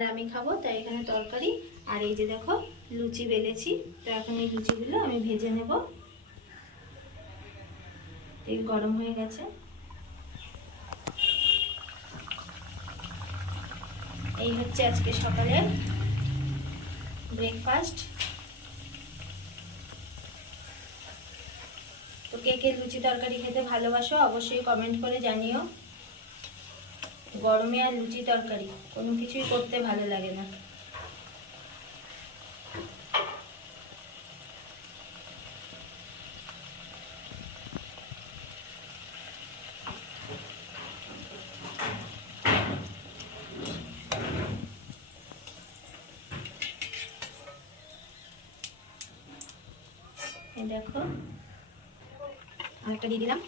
আমি খাবো তাই এখানে তরকারি। আর এই যে দেখো লুচি বেলেছি, তো এখন এই লুচিগুলো আমি ভেজে নেব। তেল গরম হয়ে গেছে। এই হচ্ছে আজকে সকালে ব্রেকফাস্ট। তো কে কে লুচি তরকারি খেতে ভালোবাসো অবশ্যই কমেন্ট করে জানিও। গরমে আর লুচি তরকারি কোনো কিছুই করতে ভালো লাগে না। এই দেখো আরেকটা দিয়ে দিলাম।